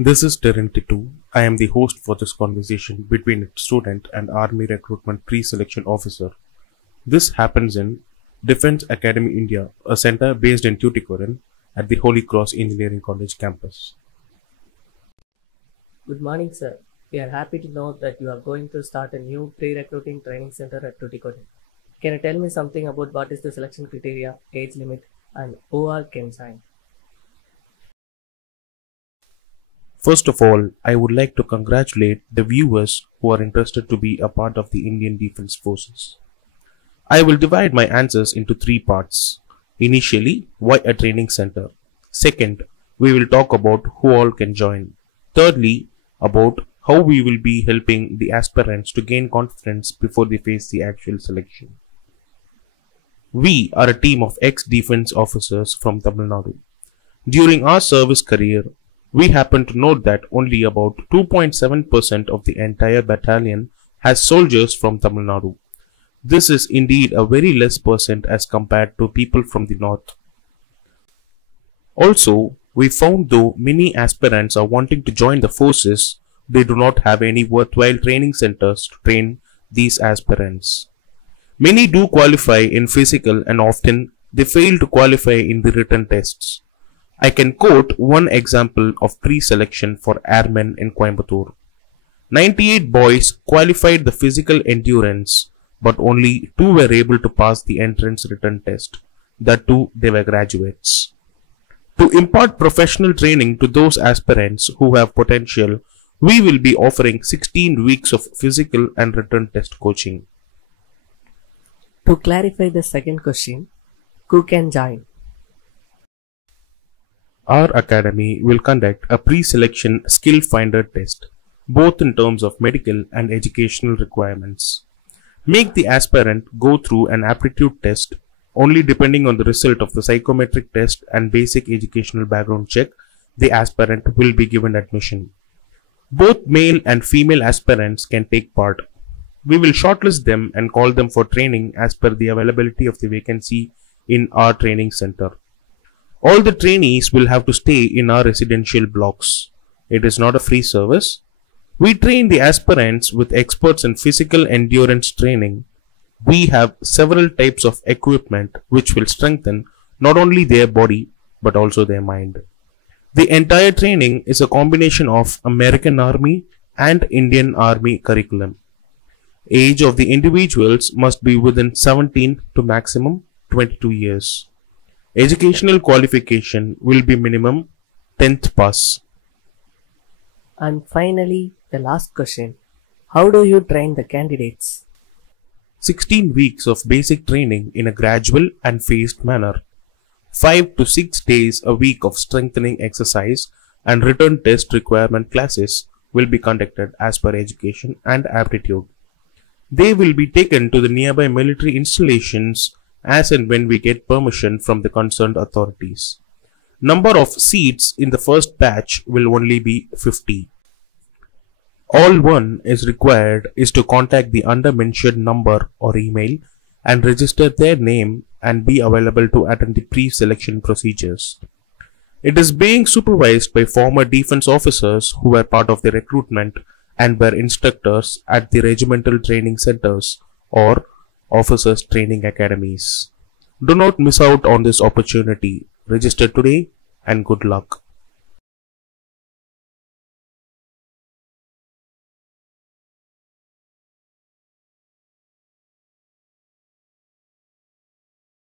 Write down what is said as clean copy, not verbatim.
This is Terenti 2. I am the host for this conversation between a student and Army Recruitment Pre-Selection Officer. This happens in Defence Academy India, a center based in Tuticorin at the Holy Cross Engineering College campus. Good morning, sir. We are happy to know that you are going to start a new pre-recruiting training center at Tuticorin. Can you tell me something about what is the selection criteria, age limit, and who all can join? First of all, I would like to congratulate the viewers who are interested to be a part of the Indian Defence Forces. I will divide my answers into three parts. Initially, why a training center? Second, we will talk about who all can join. Thirdly, about how we will be helping the aspirants to gain confidence before they face the actual selection. We are a team of ex-defense officers from Tamil Nadu. During our service career, we happen to note that only about 2.7% of the entire battalion has soldiers from Tamil Nadu. This is indeed a very less percent as compared to people from the north. Also, we found though many aspirants are wanting to join the forces, they do not have any worthwhile training centers to train these aspirants. Many do qualify in physical and often they fail to qualify in the written tests. I can quote one example of pre-selection for airmen in Coimbatore. 98 boys qualified the physical endurance, but only 2 were able to pass the entrance written test. That too, they were graduates. To impart professional training to those aspirants who have potential, we will be offering 16 weeks of physical and written test coaching. To clarify the second question, who can join? Our academy will conduct a pre-selection skill finder test, both in terms of medical and educational requirements. Make the aspirant go through an aptitude test. Only depending on the result of the psychometric test and basic educational background check, the aspirant will be given admission. Both male and female aspirants can take part. We will shortlist them and call them for training as per the availability of the vacancy in our training center. All the trainees will have to stay in our residential blocks. It is not a free service. We train the aspirants with experts in physical endurance training. We have several types of equipment which will strengthen not only their body but also their mind. The entire training is a combination of American Army and Indian Army curriculum. Age of the individuals must be within 17 to maximum 22 years. Educational qualification will be minimum 10th pass. And finally, the last question, how do you train the candidates? 16 weeks of basic training in a gradual and phased manner. 5 to 6 days a week of strengthening exercise and written test requirement classes will be conducted as per education and aptitude. They will be taken to the nearby military installations as and when we get permission from the concerned authorities. Number of seats in the first batch will only be 50. All one is required is to contact the under-mentioned number or email and register their name and be available to attend the pre-selection procedures. It is being supervised by former defense officers who were part of the recruitment and were instructors at the regimental training centers or officers training academies. Do not miss out on this opportunity. Register today and good luck.